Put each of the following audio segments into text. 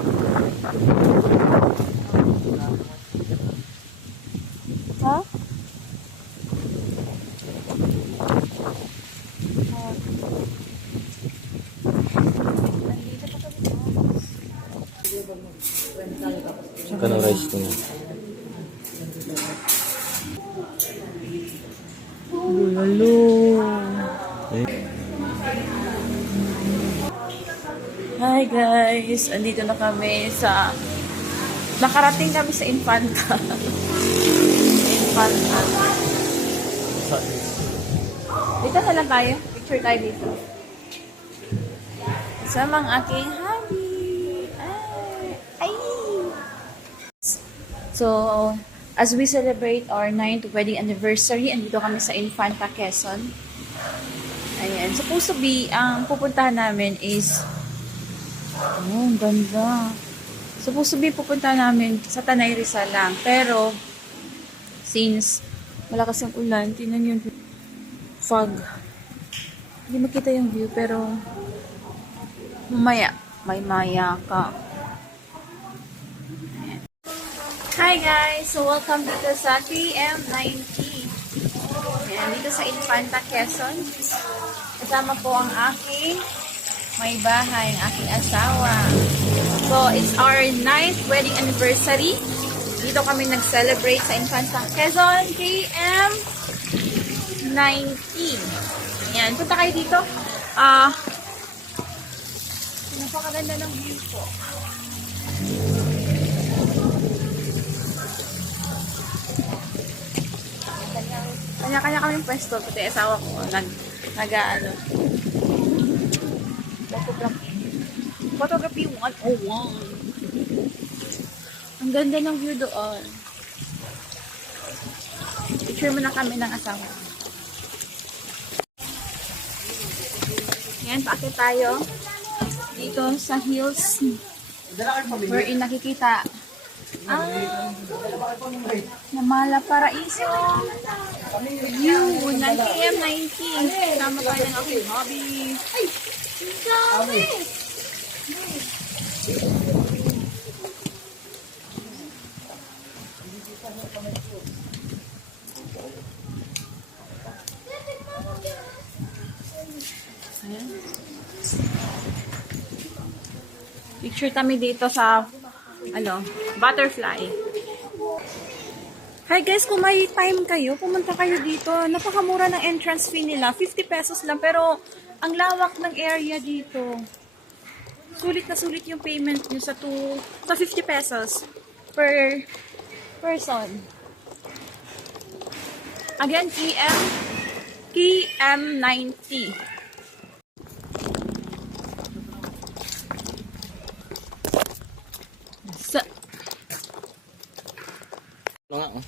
Ha? Kanang rice ko na. Bulalo. Hi guys, andito na kami sa nakarating kami sa Infanta. Infanta. Dito na lang tayo. Picture tayo dito. Kasama ang aking hubby. Ay. So, as we celebrate our 9th wedding anniversary, andito kami sa Infanta, Quezon. Ayan. Supposed to be, ang pupuntahan namin is ang ganda. Supposed to be pupunta namin sa Tanay Rizal lang. Pero, since malakas ang ulan, tingnan yung fog. Hindi makita yung view, pero mamaya, may maya ka. Ayan. Hi guys! So, welcome dito sa KM90. Ayan, dito sa Infanta, Quezon. Kasama po ang aking may bahay, ang aking asawa. So, it's our 9th wedding anniversary. Dito kami nag-celebrate sa Infanta, Quezon, KM19. Ayan, punta kayo dito. Napakaganda ng view po. Kanya-kanya kaming pwesto. Pati asawa ko, nag-ano. Photography 101. Ang ganda ng view doon. Picture mo na kami ng asawa. Yan, paakit tayo dito sa hills wherein nakikita Namala Paraiso view ng KM90. Kasama tayo ng aking hobby. Ay! Dami! Ayan. Picture kami dito sa butterfly. Hi guys, kung may time kayo, pumunta kayo dito. Napakamura ng entrance fee nila. 50 pesos lang, pero ang lawak ng area dito. Sulit na sulit yung payment nyo sa 50 pesos per person. Again, KM90. Mga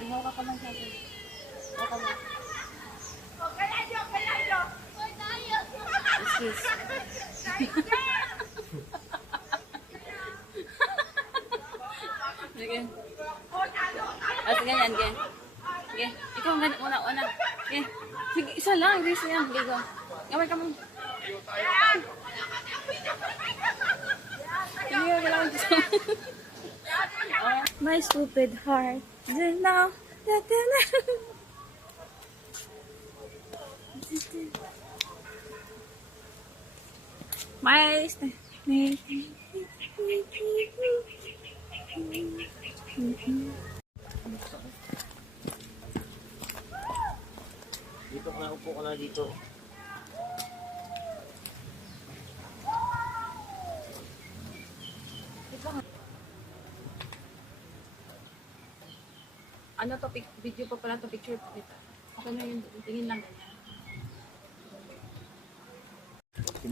Ihaw ka man sa akin. Baka mo. Excuse. Sige. Sige yan, Gen. Sige. Ikaw una. Sige. Sige, isa lang. Isa yan. Sige, go. Gawin ka mo. Sige, kailangan gusto. My stupid heart. Now, my dito ka na, upo ka na dito. ano to, video pa pala to, picture pa kita. Okay na yun, tingin lang ganyan.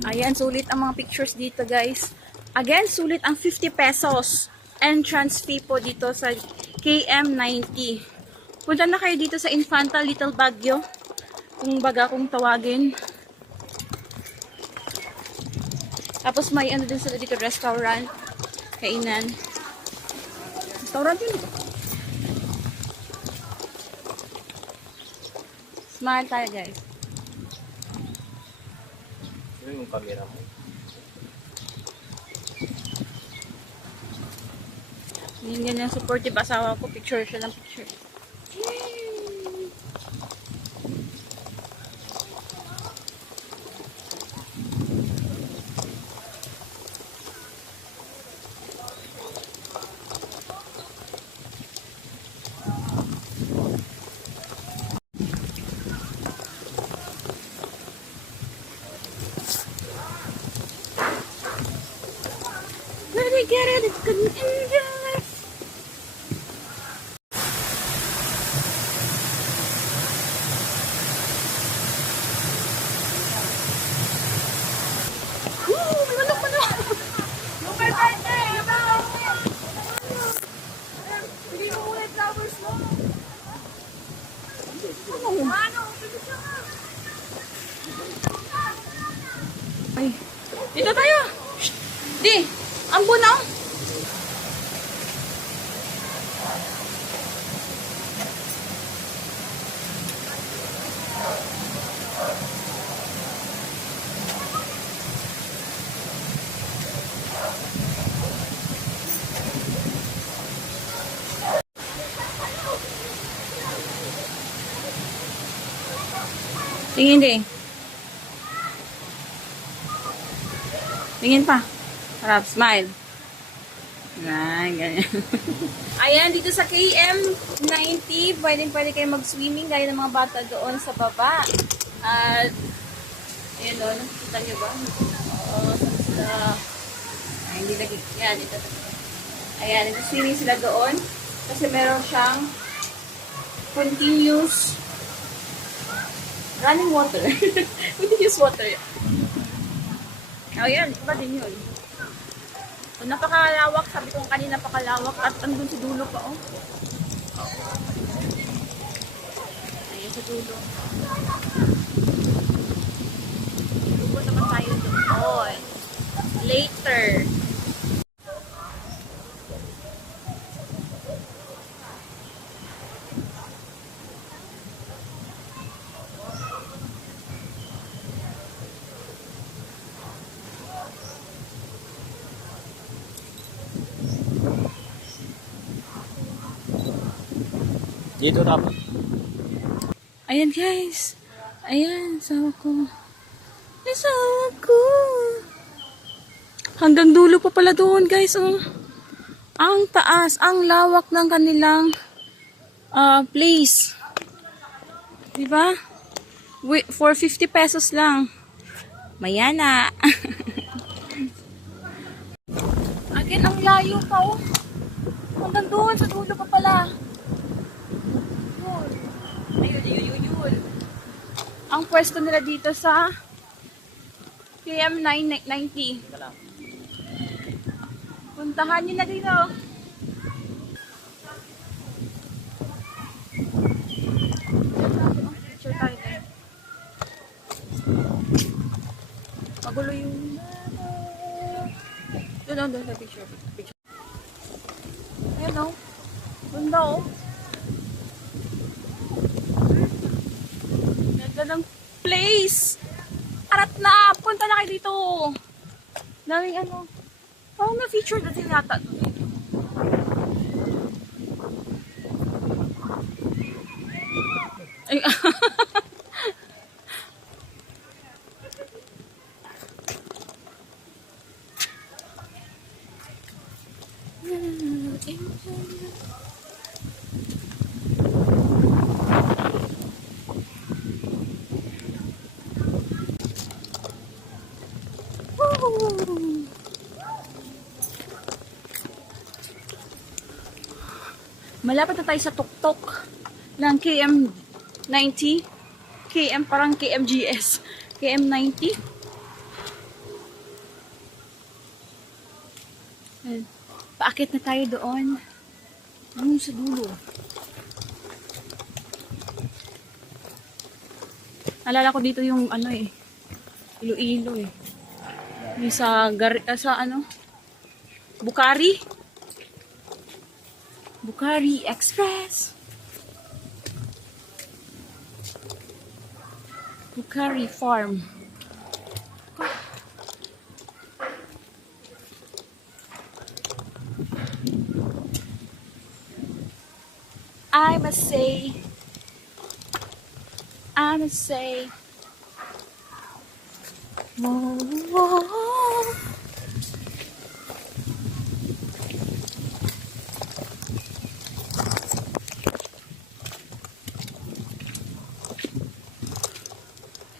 Ayan, sulit ang mga pictures dito guys. Again, sulit ang 50 pesos entrance fee po dito sa KM90. Punta na kayo dito sa Infanta Little Baguio, kung baga kung tawagin. Tapos may ano din sila dito, restaurant, kainan. Restaurant yun, diba? Smile tayo, guys. Ano yung camera mo? Yung ganyan supportive asawa ko, picture siya ng picture. Ready, get it, it's good. Enjoy. Ay, dito tayo. Shh. Di, ambo na. Tingin din. Tingin pa. Harap, smile. Yan, ganyan. Ayan, dito sa KM90, pwede kayo mag-swimming gaya ng mga bata doon sa baba. At, ayan o, nakita nyo ba? Oo, sila. Ay, hindi lagi. Yan, dito. Ayan, nag-swimming sila doon. Kasi meron siyang continuous running water. Continuous water. Ayan, iba din yun. So, napakalawak. Sabi ko kanina napakalawak. At andun sa dulo pa, oh. Ayan sa dulo. Dulo naman tayo doon. Later. Dito dapat. Ayan guys. Ayan, sawa ko. Sawa ko. Hanggang dulo pa pala doon guys. Oh. Ang taas, ang lawak ng kanilang place. Diba? For 50 pesos lang. Mayana. Again, ang layo pa oh. Hanggang doon, sa dulo pa pala. Ayun. Ang pwesto nila dito sa KM990. Puntahan nyo na dito. Picture tayo tayo. Magulo yung... Doon sa picture. Ayan o. Ganda o. Ganda ng place. Arat na. Punta na kayo dito. Daming ano. Oh, na-feature na din yata ito dito. Ay, malapit na tayo sa tuktok ng KM90. Parang KMGS. KM90. Ayan. Paakit na tayo doon. Doon sa dulo. Alala ko dito yung ano eh. Iloilo eh. Yung sa ano? Bukari. Bukari Express. Bukari Farm. I must say, whoa, whoa.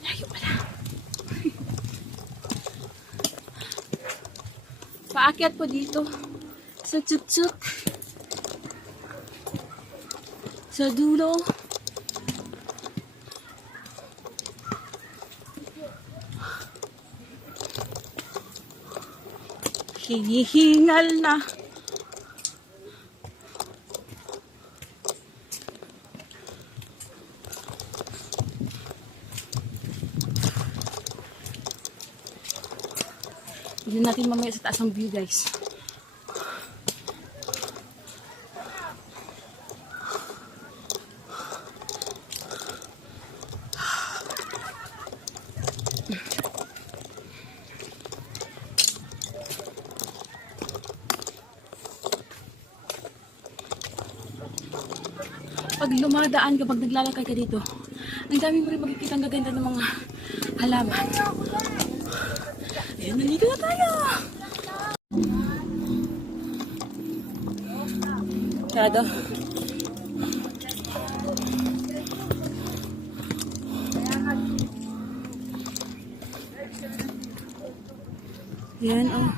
Layo pala. Paakyat po dito sa tuk-tuk. Sa dulo. Hinihingal na. Tignan natin mamaya sa taas ng view, guys. Pag lumadaan kapag naglalakay ka dito, ang dami mo rin makikita ang gaganda ng mga halaman. Ayan, nandito na tayo! Sarado. Ayan, oh.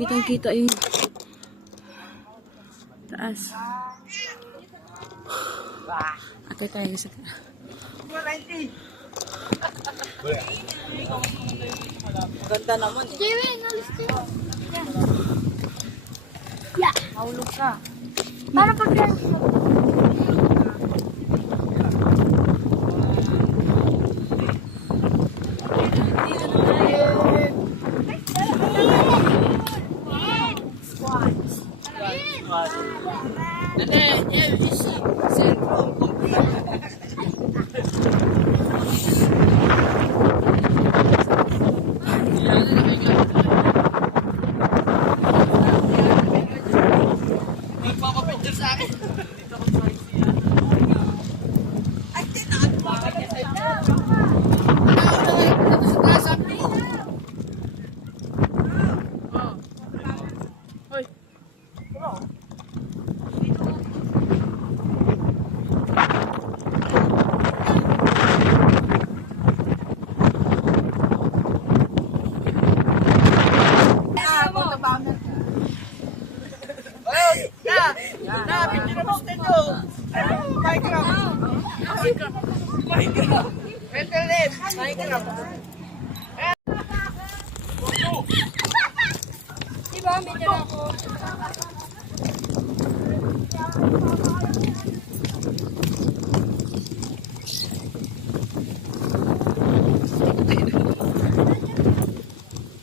Kitang-kita yung taas. Atay tayo sa Ganda naman eh. Yeah. Mahulog ka. Para pag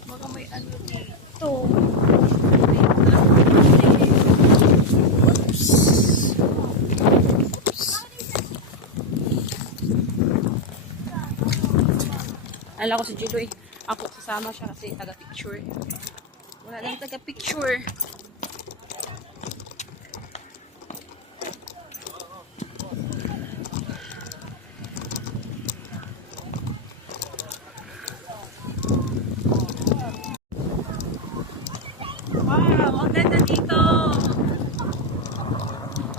baka may ano dito. Alala ko si Julo eh. Ako kasama siya kasi taga-picture. Wala lang taga-picture. Wow, ang ganda dito.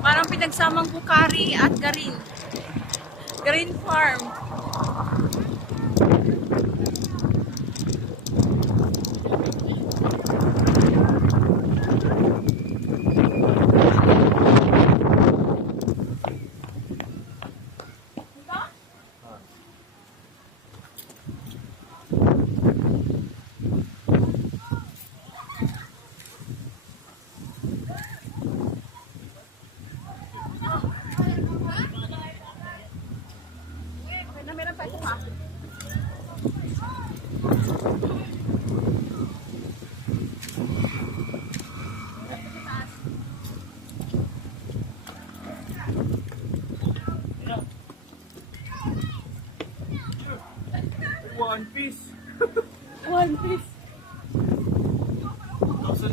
Parang pinagsamang Bukari at Garin. Garin Farm.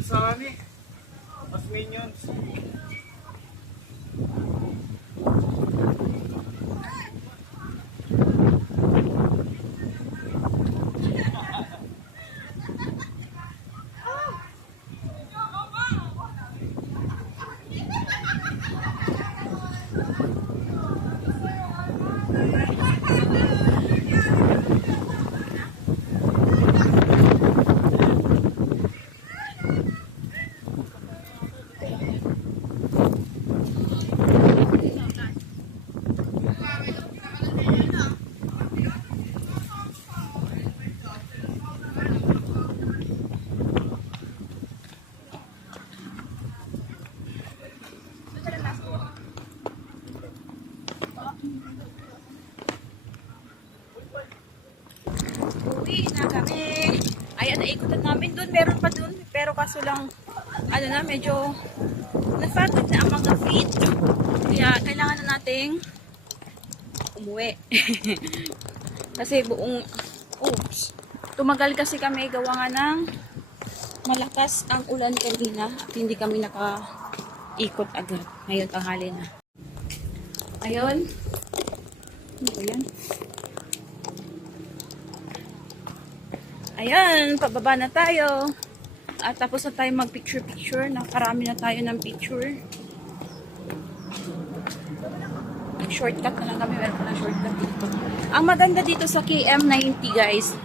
Sa ni. Mas minions. Uwi na kami. Ayan, naikutan namin dun. Meron pa dun. Pero kaso lang, ano na, medyo na-fatigue na ang mga feet. Kaya kailangan na nating umuwi. Kasi buong, oops. Tumagal kasi kami gawa nga ng malakas ang ulan kanina at hindi kami nakaikot agad. Ngayon, tanghali na. Ayun. Ano ba yan? Ayan, pababa na tayo. At tapos na tayo mag-picture-picture. Nakarami na tayo ng picture. Shortcut na lang kami. Meron pa ng shortcut dito. Ang maganda dito sa KM90 guys,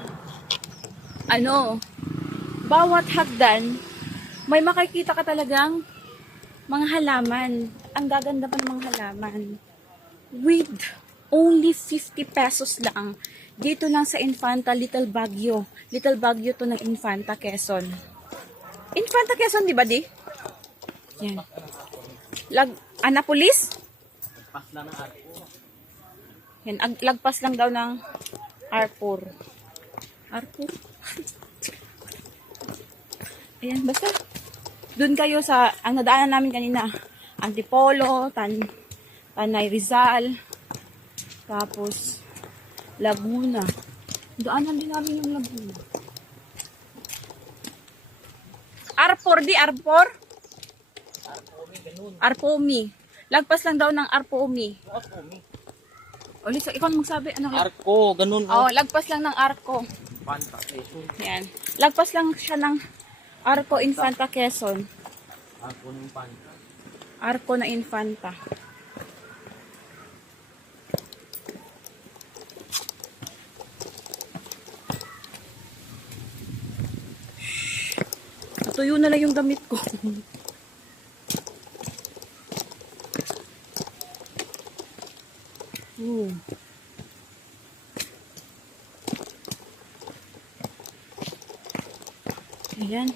bawat hagdan, may makikita ka talagang mga halaman. Ang gaganda pa ng mga halaman. With only 50 pesos lang. Dito lang sa Infanta, Little Baguio. Little Baguio to ng Infanta, Quezon. Infanta, Quezon, di ba di? Yan. Anapolis? Yan, lagpas lang daw ng Arpur. Arpur? Ayan, basta. Doon kayo sa, ang nadaanan namin kanina, Antipolo, Tanay Rizal, tapos Laguna. Daanan din namin yung Laguna. Arpor di, Arpor? Arpomi. Lagpas lang daw ng Arpomi. Arpomi. Ulit, so ikaw magsabi. Ano? Arko, ganun. Oh, lagpas lang ng Arco. Infanta Quezon. Yan. Lagpas lang siya ng Arco Infanta Quezon. Arko ng Infanta. Arco na Infanta. Natuyo na lang yung damit ko. Ayan.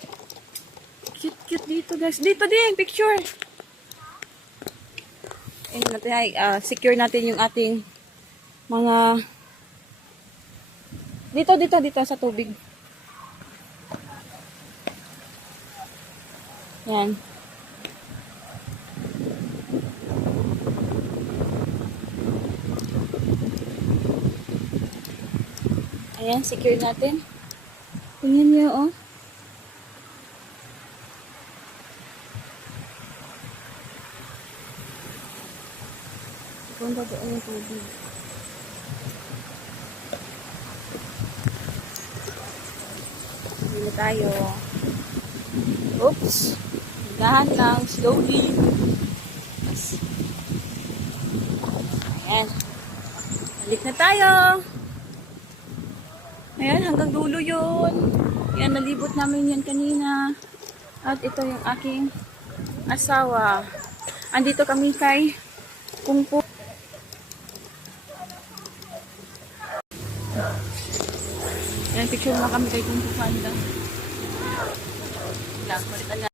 Cute dito guys. Dito din, picture. Ayun natin ay, secure natin yung ating mga dito sa tubig. Yan. Ayan, secure natin. Tingnan niyo, oh. Punta doon yung tubig. Hindi na tayo. Oops. Dahan lang. Slowly. Ayan. Balik na tayo. Ayan, hanggang dulo yun. Ayan, nalibot namin yan kanina. At ito yung aking asawa. Andito kami kay Kung Fu. Ayan, picture mo kami kay Kung Fu Panda. Lang, palitan na.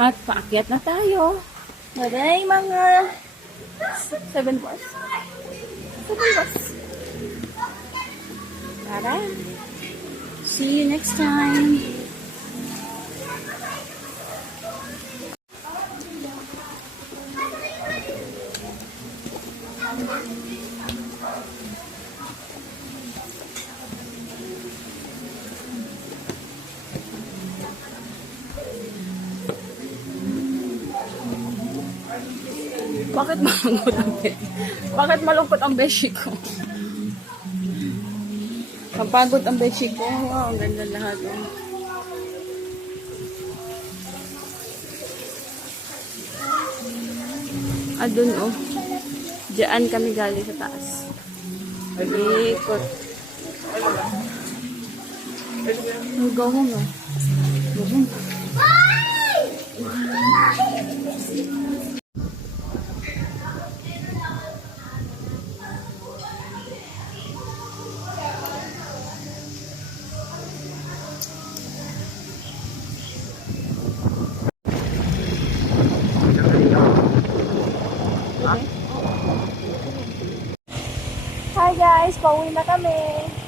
At paakyat na tayo. Maray mga 7 bus. 7 bus. Tara. See you next time. Bakit malungkot ang beshi? Bakit malungkot ang beshi ko? Kapagod ang beshi ko. Wow, ang ganda lahat. Oh. Dun oh. Diyan kami galing sa taas. Ikot. Go home oh. Go home. Hi guys, pauwi na kami.